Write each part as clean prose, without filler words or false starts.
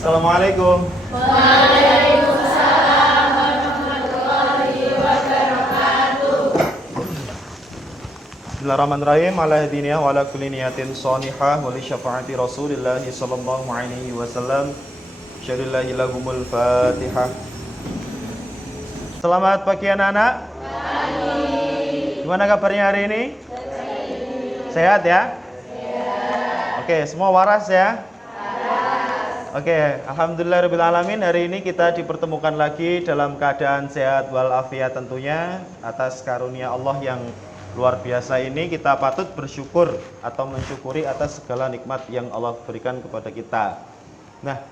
Assalamualaikum. Waalaikumsalam warahmatullahi wabarakatuh. Bismillahirrahmanirrahim. Ala hadiniya wa ala kulli niyatin shanihah wa li syafaati Rasulillah sallallahu alaihi wasallam. Syarillahi lahumul Fatihah. Selamat pagi anak-anak. Pagi. Gimana kabarnya hari ini? Sehat ya? Sehat. Oke, semua waras ya? Oke, alhamdulillahirabbil alamin. Hari ini kita dipertemukan lagi dalam keadaan sehat walafiat tentunya. Atas karunia Allah yang luar biasa ini kita patut bersyukur atau mensyukuri atas segala nikmat yang Allah berikan kepada kita. Nah,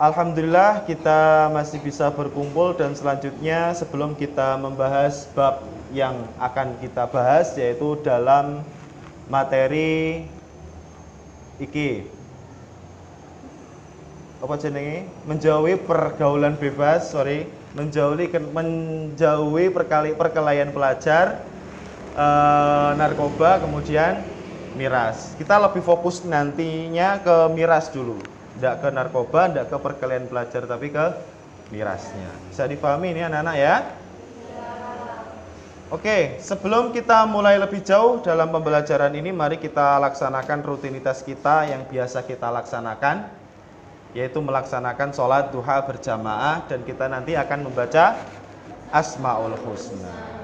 alhamdulillah kita masih bisa berkumpul, dan selanjutnya sebelum kita membahas bab yang akan kita bahas, yaitu dalam materi iki apa jenenge, menjauhi pergaulan bebas, menjauhi perkelahian pelajar, narkoba, kemudian miras. Kita lebih fokus nantinya ke miras dulu, tidak ke narkoba, tidak ke perkelahian pelajar, tapi ke mirasnya. Bisa dipahami ini anak-anak ya? Oke, sebelum kita mulai lebih jauh dalam pembelajaran ini, mari kita laksanakan rutinitas kita yang biasa kita laksanakan, yaitu melaksanakan sholat duha berjamaah, dan kita nanti akan membaca Asmaul Husna.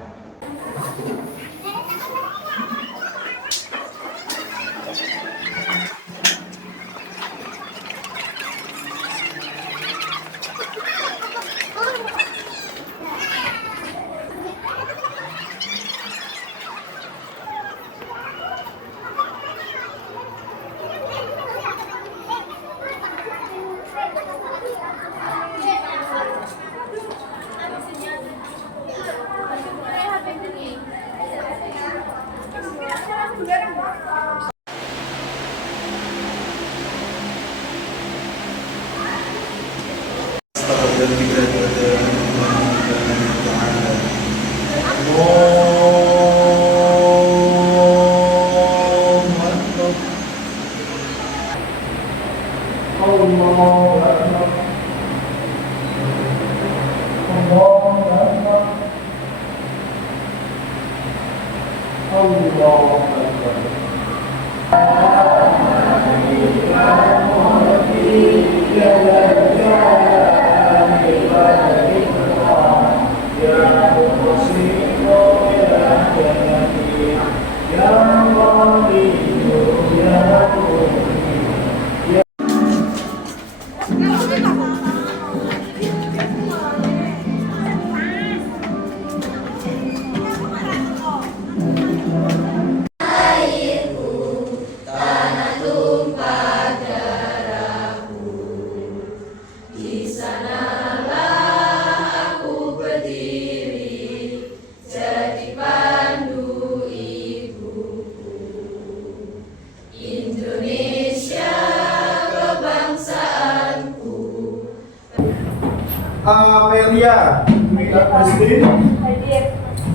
Amelia, Christine,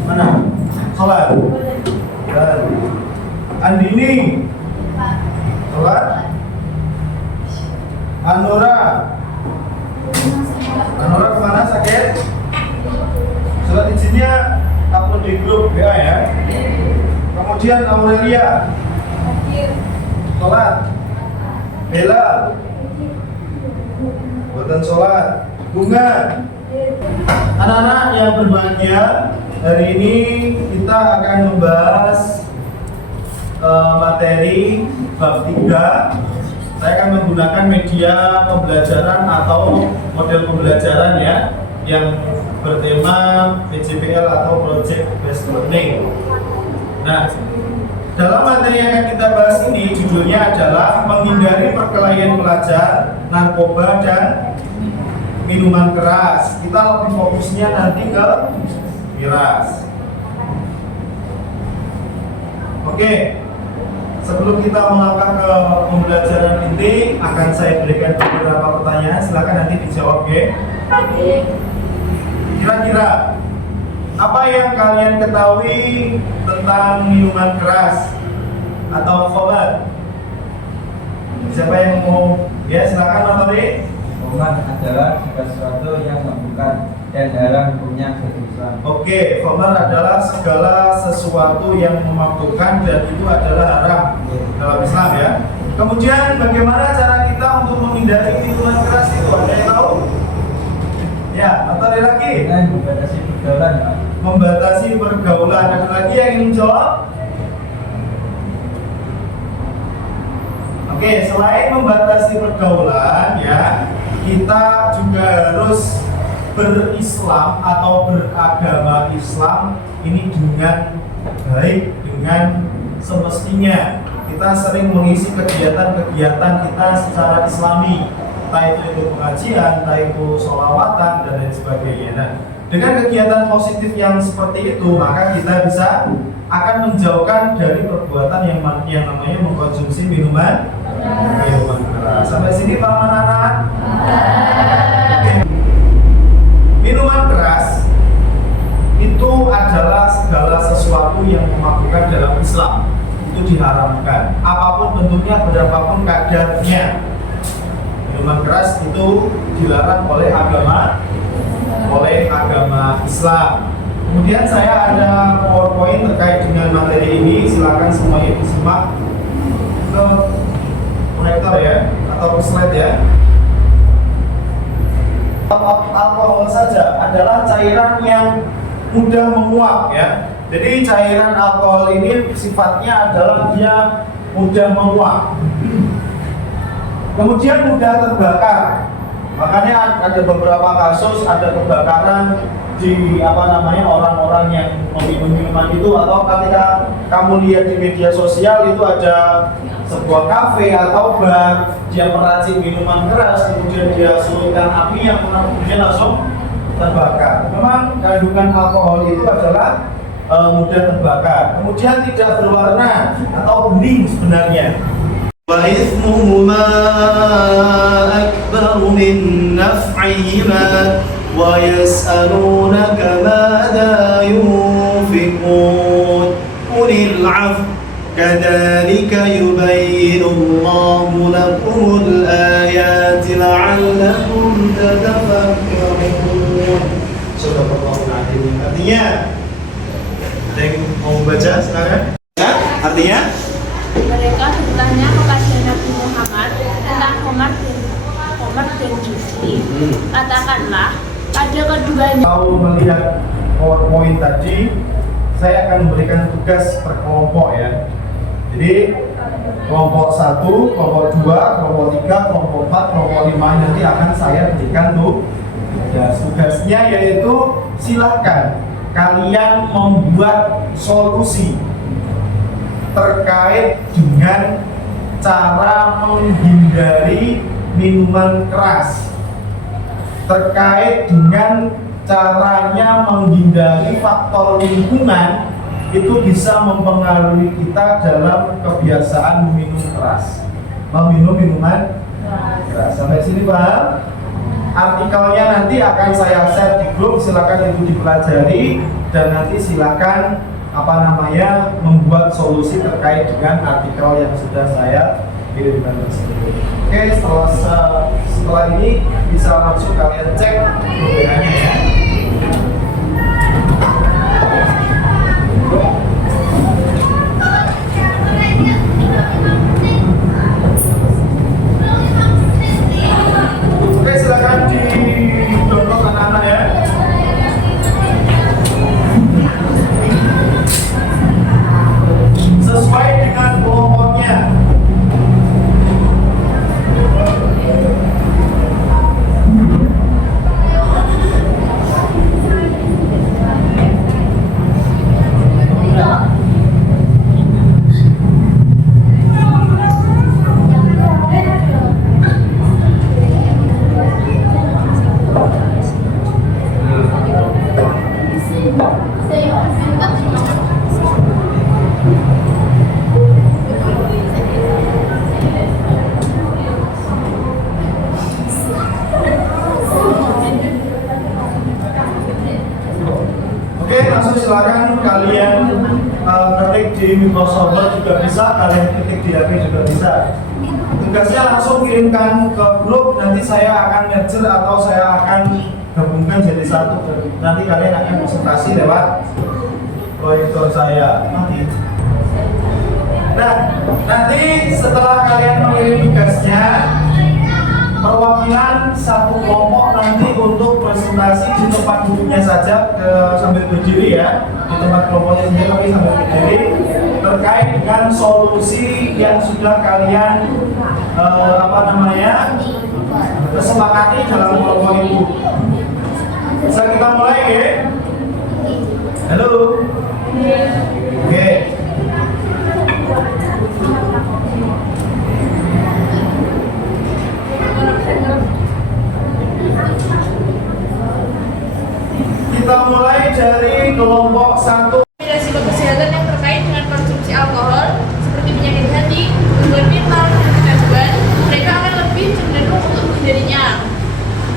mana? Sholat. Dan Andini, sholat. Anura, kemana sakit? Surat izinnya upload di grup ya. Kemudian Aurelia, sholat. Bella, buatan sholat. Bunga. Anak-anak yang berbahagia, hari ini kita akan membahas materi bab 3. Saya akan menggunakan media pembelajaran atau model pembelajaran ya, yang bertema PJBL atau Project Based Learning. Nah, dalam materi yang akan kita bahas ini judulnya adalah menghindari perkelahian pelajar, narkoba, dan minuman keras. Kita lebih fokusnya nanti ke miras. Oke, sebelum kita melangkah ke pembelajaran inti, akan saya berikan beberapa pertanyaan. Silakan nanti dijawab ya. Kira-kira apa yang kalian ketahui tentang minuman keras atau khamar? Siapa yang mau? Ya, silakan Mas Tori. Khomer adalah segala sesuatu yang membukan dan haram hukumnya bagi Islam. Oke, khomer adalah segala sesuatu yang memabukkan dan itu adalah haram dalam Islam ya. Kemudian bagaimana cara kita untuk menghindari minuman keras itu? Ada yang tahu? Ya, atau ada lagi? Dengan membatasi pergaulan, Pak. Membatasi pergaulan. Ada lagi yang ingin menjawab? Oke, selain membatasi pergaulan ya, kita juga harus berislam atau beragama Islam ini dengan baik, dengan semestinya. Kita sering mengisi kegiatan-kegiatan kita secara islami, entah itu ikut pengajian, entah itu sholawatan dan lain sebagainya. Nah, dengan kegiatan positif yang seperti itu, maka kita bisa akan menjauhkan dari perbuatan yang namanya mengkonsumsi minuman keras. Sampai sini paham anak-anak? Oke. Minuman keras itu adalah segala sesuatu yang memabukkan dalam Islam. Itu diharamkan, apapun bentuknya, berapapun kadarnya. Minuman keras itu dilarang oleh agama Islam. Kemudian saya ada PowerPoint terkait dengan materi ini, silakan semuanya disimak ke proyektor ya, atau ke slide ya. Alkohol saja adalah cairan yang mudah menguap ya. Jadi cairan alkohol ini sifatnya adalah dia mudah menguap. Kemudian mudah terbakar. Makanya ada beberapa kasus ada kebakaran di orang-orang yang meminum minuman itu, atau ketika kamu lihat di media sosial itu ada sebuah kafe atau bar, dia meracik minuman keras, kemudian dia sulitkan api yang kemudian langsung terbakar. Memang kandungan alkohol itu adalah mudah terbakar, kemudian tidak berwarna atau bening sebenarnya. Wa ithmuhuma akbar min naf'ihima wa yas'alunaka madza yunfiqun qulil 'afw kadzalika yubayyinu Allahu lakumul ayati la'allakum tatafakkarun. Subhanallahu alazim. Artinya, ada yang mau baca sekarang? Ya, artinya? Mereka bertanya kepada Nabi Muhammad tentang Khomer dan Judi. Katakanlah, pada keduanya. Kalau melihat PowerPoint tadi, saya akan memberikan tugas per kelompok ya. Jadi kelompok 1, kelompok 2, kelompok 3, kelompok 4, kelompok 5 nanti akan saya berikan tugasnya, yaitu silahkan kalian membuat solusi terkait dengan cara menghindari minuman keras, terkait dengan caranya menghindari faktor lingkungan itu bisa mempengaruhi kita dalam kebiasaan meminum minuman keras. Sampai sini paham? Artikelnya nanti akan saya share di grup, silakan itu dipelajari dan nanti silakan membuat solusi terkait dengan artikel yang sudah saya kirimkan tersebut. Oke, setelah ini bisa langsung kalian cek perbedanya ya. Oke, silakan di-download anak-anak ya. Sesuai dengan kelompoknya. Oke, langsung silakan kalian ketik di Microsoft Word juga bisa, kalian ketik di HP juga bisa. Itu tugasnya langsung kirimkan ke grup, nanti saya akan merger atau saya akan gabungkan jadi satu. Nanti kalian akan presentasi lewat proyektor saya nanti. Nah, nanti setelah kalian mengirim tugasnya, perwakilan satu kelompok nanti untuk presentasi di tempat duduknya saja, sambil berdiri ya, di tempat kelompoknya sendiri tapi sambil berdiri, terkait dengan solusi yang sudah kalian kesepakati dalam kelompok itu. Bisa kita mulai ya? Halo? Oke. Kita mulai dari kelompok 1. Risiko kesehatan yang terkait dengan konsumsi alkohol seperti penyakit hati, gangguan mental, dan gangguan, mereka akan lebih cenderung untuk menghindarinya.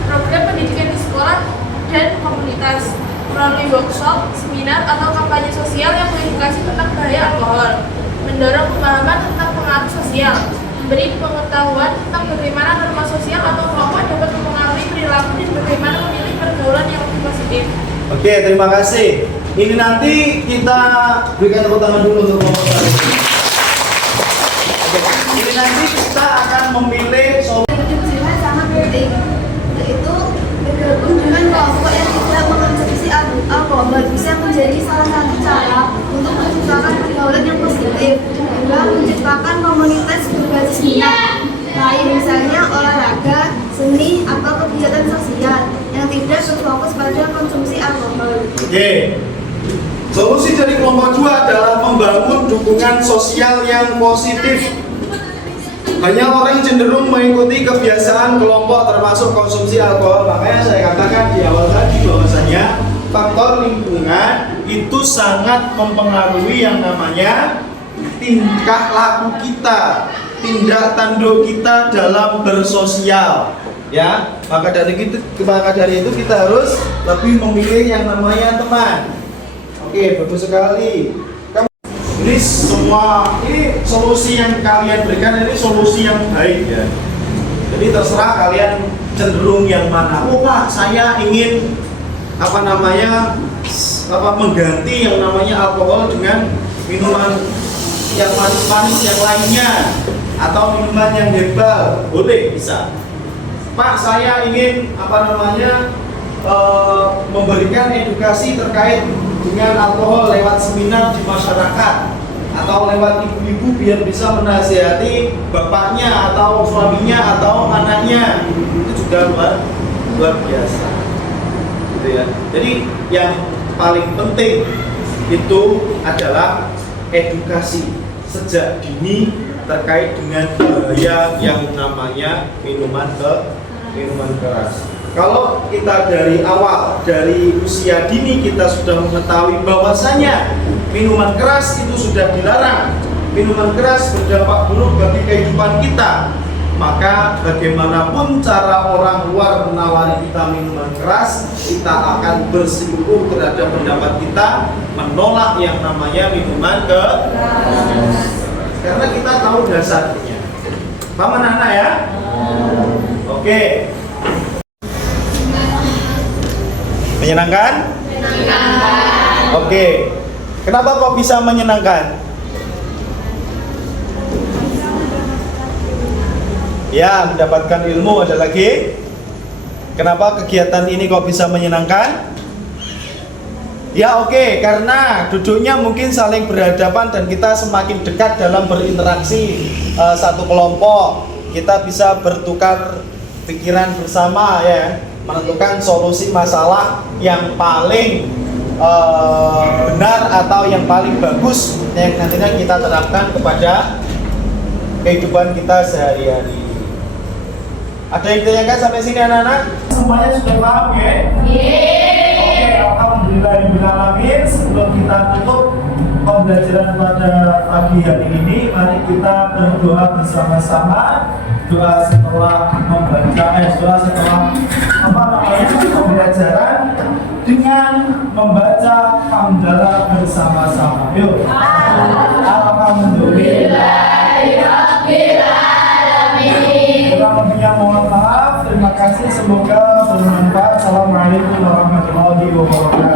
Program pendidikan di sekolah dan komunitas melalui workshop, seminar, atau kampanye sosial yang mengedukasi tentang bahaya alkohol, mendorong pemahaman tentang pengaruh sosial, memberi pengetahuan tentang bagaimana norma sosial atau kelompok dapat mempengaruhi perilaku dan bagaimana memilih pergaulan yang lebih positif. Oke, terima kasih. Ini nanti kita berikan tepuk tangan dulu untuk kelompok tadi. Oke, ini nanti kita akan memilih Kunjungan sangat penting, yaitu bergabung dengan kelompok yang tidak mengkonsumsi alkohol bisa menjadi salah satu cara untuk menciptakan pergaulan yang positif dan menciptakan komunitas berbasis minat lain, misalnya olahraga, seni, atau kegiatan sosial yang tidak berfokus pada konsumsi alkohol. Oke. Solusi dari kelompok 2 adalah membangun dukungan sosial yang positif. Banyak orang cenderung mengikuti kebiasaan kelompok termasuk konsumsi alkohol. Makanya saya katakan di awal tadi bahwasanya faktor lingkungan itu sangat mempengaruhi yang namanya tingkah laku kita, tindak tanduk kita dalam bersosial. Ya, maka dari itu kita harus lebih memilih yang namanya teman. Oke, bagus sekali. Ini solusi yang kalian berikan ini solusi yang baik ya. Jadi terserah kalian cenderung yang mana. Oh Pak, saya ingin mengganti yang namanya alkohol dengan minuman yang manis-manis yang lainnya atau minuman yang herbal. Boleh, bisa. Pak, saya ingin memberikan edukasi terkait dengan alkohol lewat seminar di masyarakat atau lewat ibu-ibu biar bisa menasihati bapaknya atau suaminya atau anaknya. Itu juga luar biasa, gitu ya. Jadi yang paling penting itu adalah edukasi sejak dini terkait dengan bahaya yang namanya minuman keras. Kalau kita dari awal, dari usia dini kita sudah mengetahui bahwasanya minuman keras itu sudah dilarang, minuman keras berdampak buruk bagi kehidupan kita, maka bagaimanapun cara orang luar menawari kita minuman keras, kita akan bersikukuh terhadap pendapat kita menolak yang namanya minuman keras, karena kita tahu dasarnya. Paham anak-anak ya? Oke. Menyenangkan? Menyenangkan. Oke. Kenapa kok bisa menyenangkan? Ya, mendapatkan ilmu ada lagi. Kenapa kegiatan ini kok bisa menyenangkan? Ya oke, karena duduknya mungkin saling berhadapan dan kita semakin dekat dalam berinteraksi satu kelompok. Kita bisa bertukar pikiran bersama ya, menentukan solusi masalah yang paling benar atau yang paling bagus yang nantinya kita terapkan kepada kehidupan kita sehari-hari. Ada yang ditanyakan sampai sini anak-anak? Semuanya sudah paham ya? Oke, alhamdulillahirobbilalamin. Sebelum kita tutup pembelajaran pada pagi hari ini, mari kita berdoa bersama-sama. Doa setelah pembelajaran dengan membaca hamdalah bersama-sama. Yuk. Alhamdulillahirobbilalamin. kasih, semoga bermanfaat. Assalamualaikum warahmatullahi wabarakatuh.